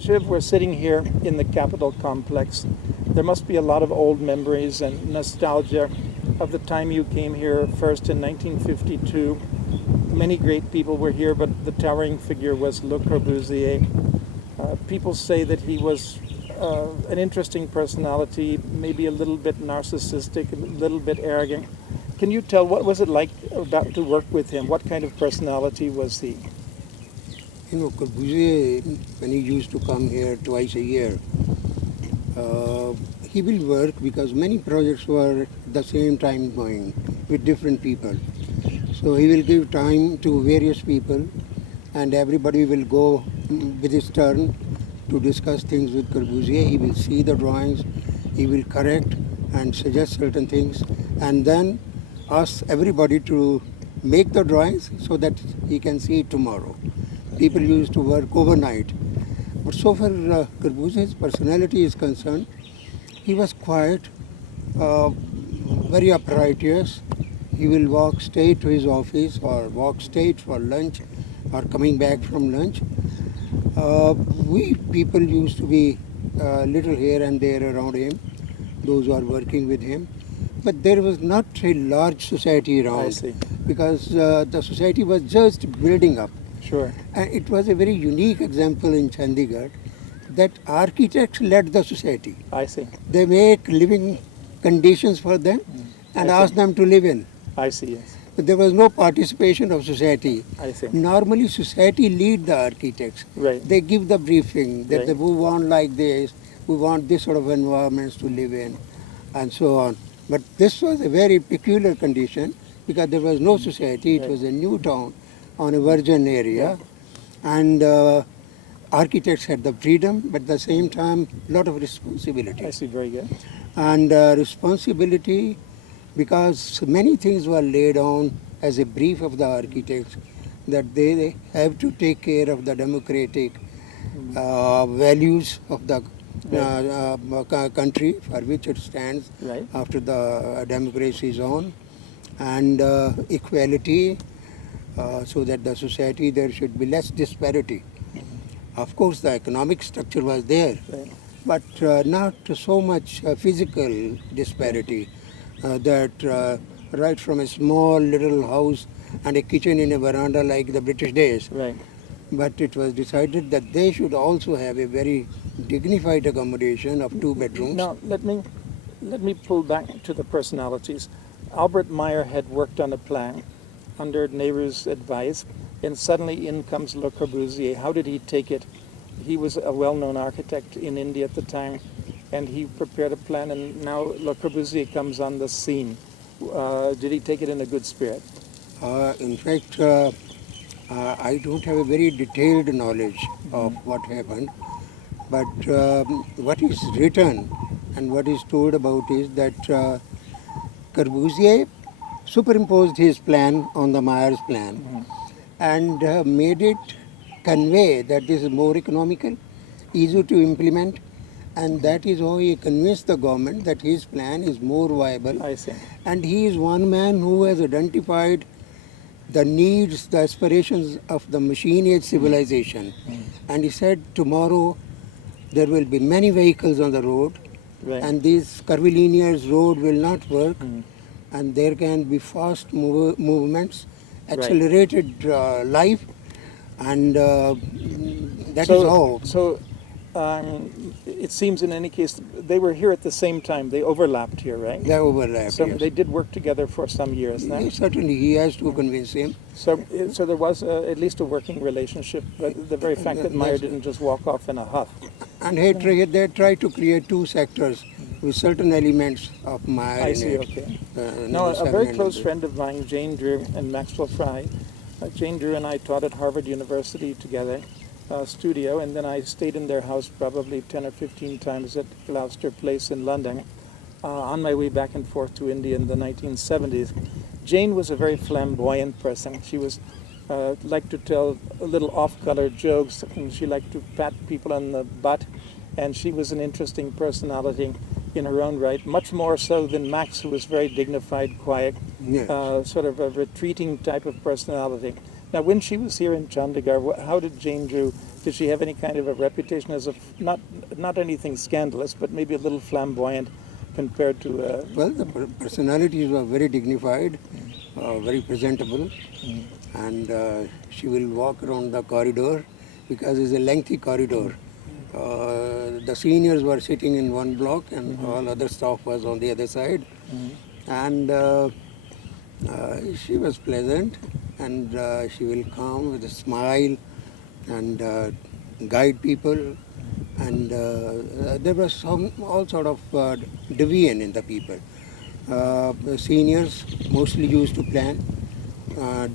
Shiv, we're sitting here in the Capitol complex. There must be a lot of old memories and nostalgia of the time you came here first in 1952. Many great people were here, but the towering figure was Le Corbusier. People say that he was an interesting personality, maybe a little bit narcissistic, a little bit arrogant. Can you tell what was it like about to work with him? What kind of personality was he? Corbusier, when he used to come here twice a year, he will work because many projects were at the same time going with different people. So he will give time to various people and everybody will go with his turn to discuss things with Corbusier. He will see the drawings, he will correct and suggest certain things and then ask everybody to make the drawings so that he can see it tomorrow. People used to work overnight. But so far Corbusier's personality is concerned, he was quiet, very upright, yes. He will walk straight to his office or walk straight for lunch or coming back from lunch. We people used to be little here and there around him, those who are working with him. But there was not a large society around because the society was just building up. Sure. And it was a very unique example in Chandigarh that architects led the society. I see. They make living conditions for them and ask them to live in. I see, yes. But there was no participation of society. I see. Normally society lead the architects. Right. They give the briefing that we want like this, we want this sort of environments to live in and so on. But this was a very peculiar condition because there was no society, it was a new town on a virgin area and architects had the freedom but at the same time a lot of responsibility. I see, very good. And responsibility because many things were laid on as a brief of the architects that they have to take care of the democratic values of the country for which it stands after the democracy is on and equality. So that the society there should be less disparity. Of course the economic structure was there, but not so much physical disparity that right from a small little house and a kitchen in a veranda like the British days. Right. But it was decided that they should also have a very dignified accommodation of 2 bedrooms. Now let me pull back to the personalities. Albert Meyer had worked on a plan under Nehru's advice, and suddenly in comes Le Corbusier. How did he take it? He was a well-known architect in India at the time, and he prepared a plan, and now Le Corbusier comes on the scene. Did he take it in a good spirit? In fact, I don't have a very detailed knowledge of what happened, but what is written and what is told about is that Corbusier superimposed his plan on the Meyer's plan and made it convey that this is more economical, easy to implement, and that is how he convinced the government that his plan is more viable. I see. And he is one man who has identified the needs, the aspirations of the machine age civilization. And he said tomorrow there will be many vehicles on the road and these curvilinear road will not work. And there can be fast movements, accelerated life, and that is how. So it seems in any case, they were here at the same time. They overlapped here, right? They overlapped, So yes. they did work together for some years then? Yes, certainly, he has to convince him. So there was at least a working relationship, but the very fact that Meyer didn't just walk off in a huff. And they tried to create 2 sectors. with certain elements of Maya I in see, it. okay. Number Now, a 7 very and close number- friend of mine, Jane Drew and Maxwell Fry. Jane Drew and I taught at Harvard University together, studio, and then I stayed in their house probably 10 or 15 times at Gloucester Place in London, on my way back and forth to India in the 1970s. Jane was a very flamboyant person. She was liked to tell a little off-color jokes, and she liked to pat people on the butt, and she was an interesting personality in her own right, much more so than Max, who was very dignified, quiet, Yes. sort of a retreating type of personality. Now, when she was here in Chandigarh, how did Jane Drew, did she have any kind of a reputation as not anything scandalous, but maybe a little flamboyant compared to... Well, the personalities were very dignified, very presentable, and she will walk around the corridor because it's a lengthy corridor. The seniors were sitting in one block and all other staff was on the other side. And she was pleasant, and she will come with a smile and guide people. And there was all sort of deviation in the people. The seniors mostly used to plan.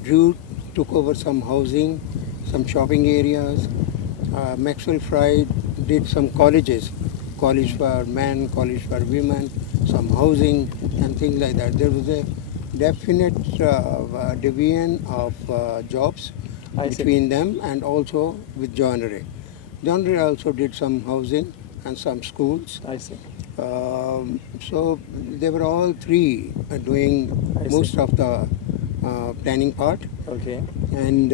Drew took over some housing, some shopping areas. Maxwell Fry did some colleges, college for men, college for women, some housing and things like that. There was a definite division of jobs I see. between them, and also with John Ray. John Ray also did some housing and some schools. I see. So they were all three doing I see. most of the planning part, Okay. and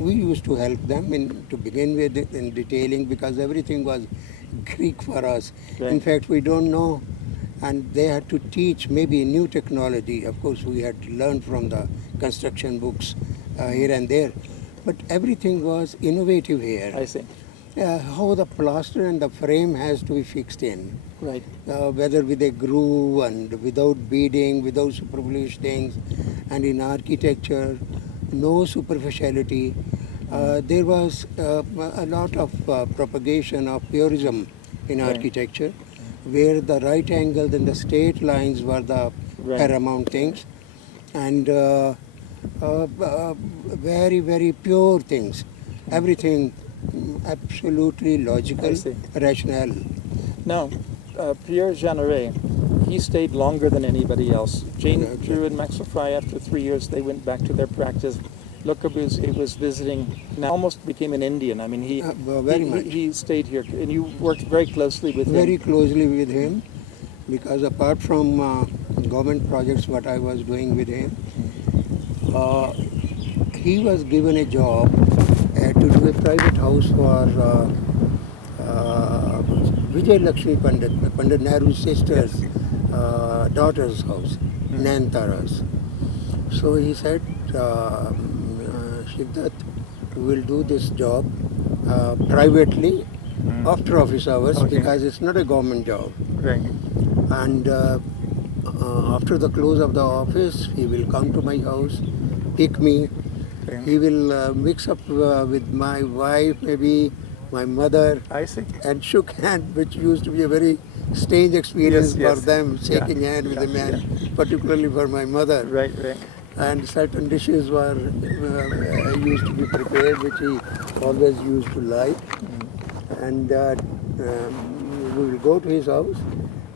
we used to help them to begin with in detailing, because everything was Greek for us. Right. In fact, we don't know, and they had to teach maybe new technology. Of course, we had to learn from the construction books here and there, but everything was innovative here. I see. How the plaster and the frame has to be fixed in, Right. whether with a groove and without beading, without superfluous things, and in architecture, no superficiality. There was a lot of propagation of purism in Right. architecture, where the right angles and the straight lines were the Right. paramount things, and very, very pure things. Everything absolutely logical, I see. rational. Now, Pierre Jeanneret, he stayed longer than anybody else. Jane Okay. Drew and Maxwell Fry, after 3 years, they went back to their practice. Le Corbusier was visiting, now almost became an Indian. I mean, Very much. he stayed here, and you worked very closely with Very him. closely with him, because apart from government projects what I was doing with him, he was given a job to do a private house for Vijay Lakshmi Pandit, Pandit Nehru's sister's daughter's house, Nantara's. So he said, Shiv Dutt, we will do this job privately after office hours, Okay. because it's not a government job. Right. And after the close of the office, he will come to my house, pick me. Okay. He will mix up with my wife, maybe my mother, I see. and shook hand, which used to be a very strange experience Yes, yes. for them, shaking Yeah, hand with yeah, a man, particularly for my mother. Right, right. And certain dishes were used to be prepared, which he always used to like. And we will go to his house,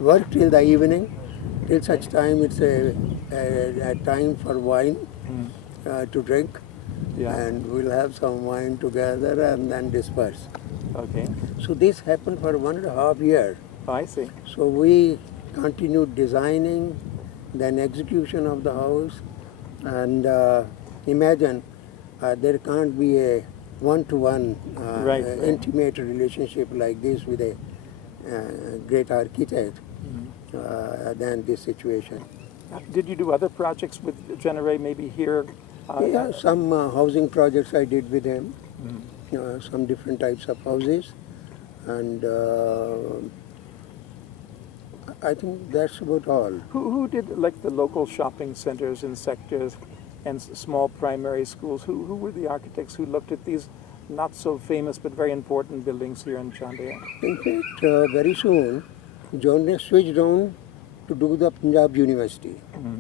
work till the evening, till such time it's a time for wine to drink. Yeah. And we'll have some wine together and then disperse. Okay. So this happened for 1.5 years. I see. So we continued designing, then execution of the house, and imagine there can't be a one-to-one Right. intimate relationship like this with a great architect than this situation. Did you do other projects with Jeanneret, maybe here? Yeah, some housing projects I did with him, some different types of houses, and I think that's about all. Who did like the local shopping centers and sectors and small primary schools? Who were the architects who looked at these not so famous but very important buildings here in Chandigarh? In fact, very soon, John Ray switched on to do the Punjab University,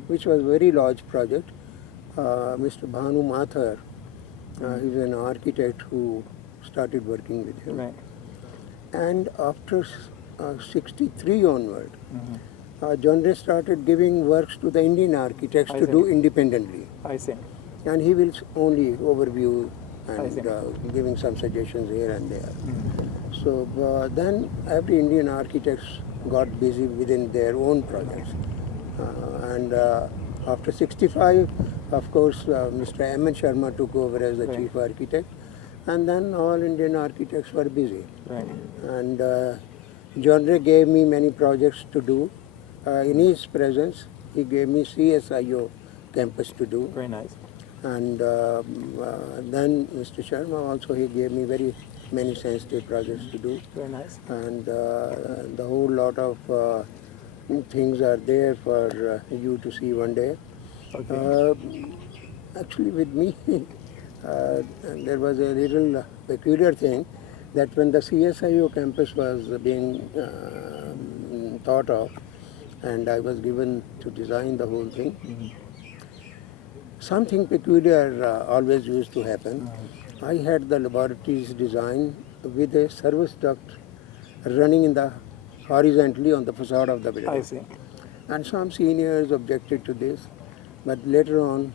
which was a very large project. Mr. Bhanu Mathur, he's an architect who started working with him. Right. And after 63 onward, John Ray started giving works to the Indian architects I to see. do independently. I see. And he will only overview I see. and giving some suggestions here and there. So then every Indian architects got busy within their own projects. And after 65, of course, Mr. M. Sharma took over as the Right. chief architect. And then all Indian architects were busy. Right. And John Ray gave me many projects to do. In his presence, he gave me CSIO campus to do. Very nice. And then Mr. Sharma also, he gave me very many sensitive projects to do. Very nice. And the whole lot of things are there for you to see one day. Okay. Actually, with me, there was a little peculiar thing that when the CSIO campus was being thought of, and I was given to design the whole thing, something peculiar always used to happen. I had the laboratories designed with a service duct running in the horizontally on the facade of the building. I see. And some seniors objected to this, but later on,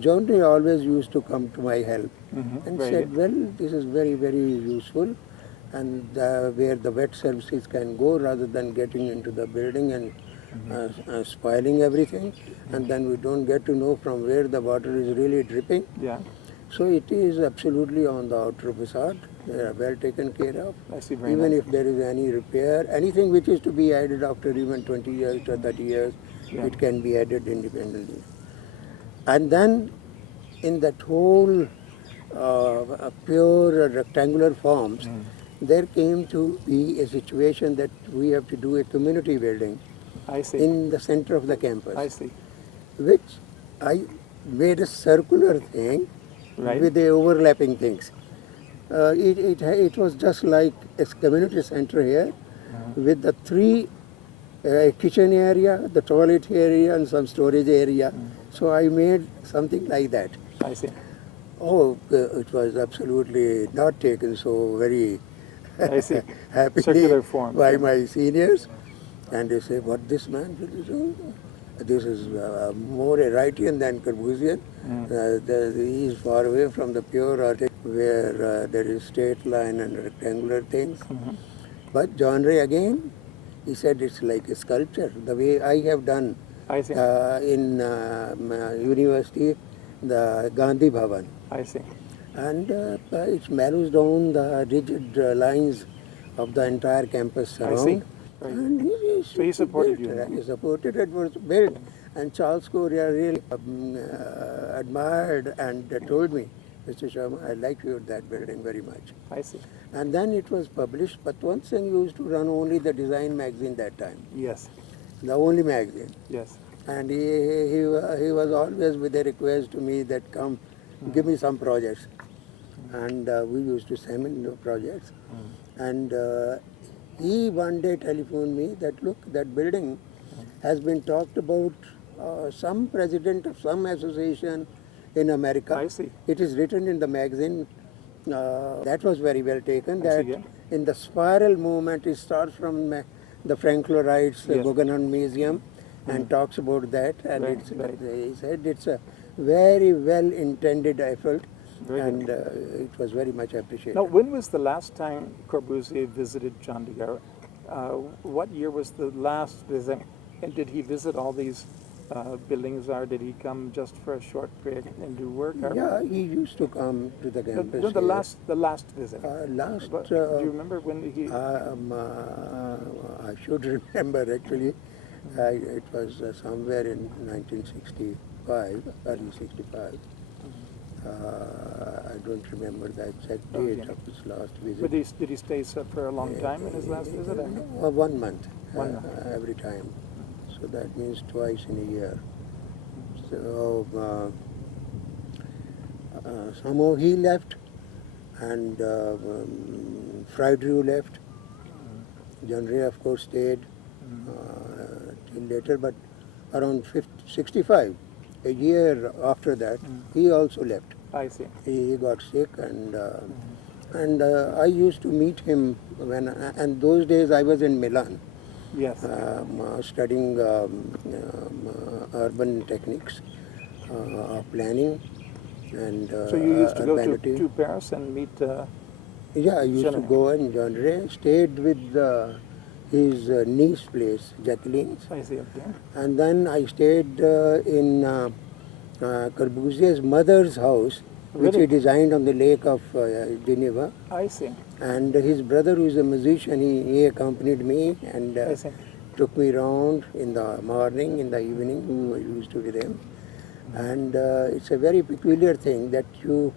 John Ray always used to come to my help and Very said, good. well, this is very, very useful, and where the wet services can go rather than getting into the building and spoiling everything, and then we don't get to know from where the water is really dripping. Yeah. So it is absolutely on the outer facade. They are well taken care of. I see. Very Even nice. if there is any repair, anything which is to be added after even 20 years or 30 years, Yeah. it can be added independently. And then in that whole pure rectangular forms, there came to be a situation that we have to do a community building I see. in the center of the campus, I see. which I made a circular thing Right. with the overlapping things. It was just like a community center here with the three kitchen area, the toilet area, and some storage area. So I made something like that. I see. Oh, it was absolutely not taken so very I see. happily Circular form. by my seniors. And they say, what this man will do? This is more a Wrightian than Corbusian. He is far away from the pure art where there is straight line and rectangular things. But John Ray again, he said it's like a sculpture, the way I have done I see. in university, the Gandhi Bhavan. I see. And it mellows down the rigid lines of the entire campus I around. see. Right. And So he supported you. He supported it, was built. And Charles Correa really admired and told me, Mr. Sharma, I like that building very much. I see. And then it was published, but once thing used to run only the design magazine that time, Yes. the only magazine. Yes. And he was always with a request to me that come, give me some projects. And we used to send the projects. And he one day telephoned me that, look, that building has been talked about some president of some association in America. I see. It is written in the magazine. That was very well taken. I That see, yeah. in the spiral movement, it starts from the Frank Lloyd Wright's Yes. Guggenheim Museum and talks about that. And Right, it's, right. he said it's a very well intended effort. Very good. And it was very much appreciated. Now, when was the last time Corbusier visited Chandigarh? What year was the last visit? And did he visit all these buildings, or did he come just for a short period and do work? Or Yeah, he used to come to the No, campus. no, the here. last visit. Last, But do you remember when he? I should remember actually. It was somewhere in 1965, early 65. I don't remember the exact date Okay. of his last visit. But did he stay for a long time in his last visit? or no? 1 month, 1 month. every time. So that means twice in a year. So somehow he left, and Friedrich left. John Ray, of course, stayed. till later, but around 65, a year after that, he also left. I see. He got sick, and I used to meet him and those days I was in Milan Yes. studying urban techniques of planning and So you used to go urbanity. to Paris and meet. Yeah, I used to Sharma. go in genre, stayed with his niece place, Jacqueline's, I see. Okay. and then I stayed in Corbusier's mother's house, which he Really? designed on the lake of Geneva. I see. And his brother, who is a musician, he accompanied me and I see. took me around in the morning, in the evening. We used to be with him. And it's a very peculiar thing that you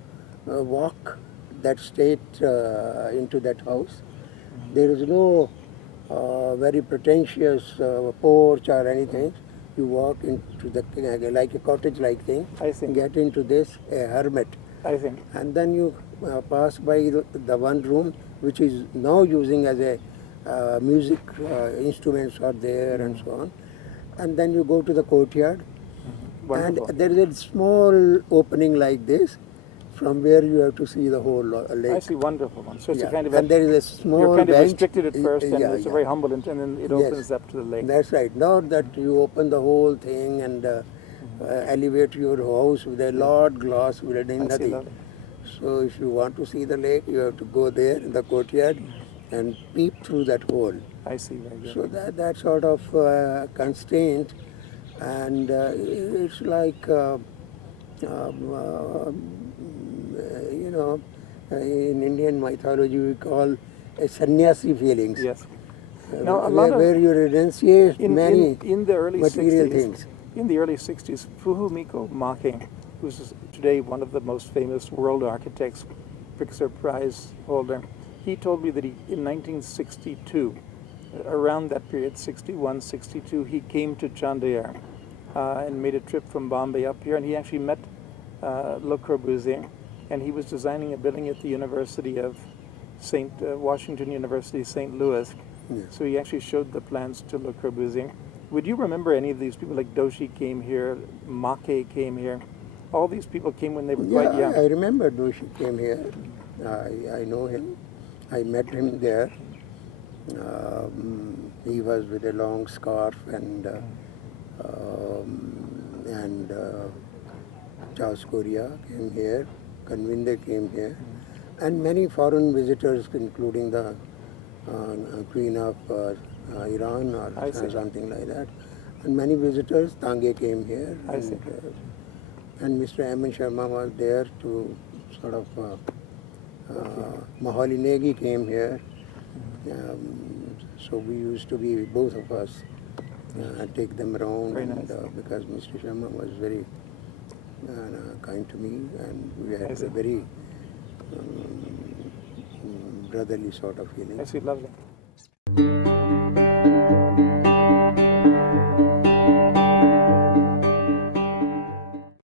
walk that state into that house. There is no very pretentious porch or anything. You walk into the like a cottage-like thing. I see. Get into this a hermit, I see. and then you pass by the one room which is now using as a music instruments are there and so on, and then you go to the courtyard. Wonderful. And there is a small opening like this from where you have to see the whole lake. I see. Wonderful one. So it's a Yeah. kind of And there is a small you're kind of bench. restricted at first, and Yeah, it's a yeah. very humble, and then it Yes. opens up to the lake. That's right. Not that you open the whole thing and elevate your house with a large glass building, I see. nothing. Lovely. So if you want to see the lake, you have to go there in the courtyard and peep through that hole. I see. Very good. So that sort of constraint, and it's like you know, in Indian mythology we call a sannyasi feelings. Yes. Now, a lot of where you renunciate many in the early material 60s, things. in the early 60s, Fumiko Make, who's today one of the most famous world architects, Pritzker Prize holder, he told me that in 1962, around that period, 61, 62, he came to Chandigarh and made a trip from Bombay up here, and he actually met Le Corbusier, and he was designing a building at the University of Washington University, St. Louis. Yes. So he actually showed the plans to Le Corbusier. Would you remember any of these people? Like Doshi came here, Make came here. All these people came when they were Yeah, quite young. I remember Doshi came here. I know him. I met him there. He was with a long scarf and Charles Korea came here. Kanvinde came here, and many foreign visitors, including the Queen of Iran or I see. something like that. And many visitors, Tange came here. I see. And Mr. M. Sharma was there to sort of, Mahali Negi came here. So we used to be, both of us, take them around. Very and, nice. because Mr. Sharma was very kind to me, and we I had see. a very brotherly sort of feeling. I see, lovely.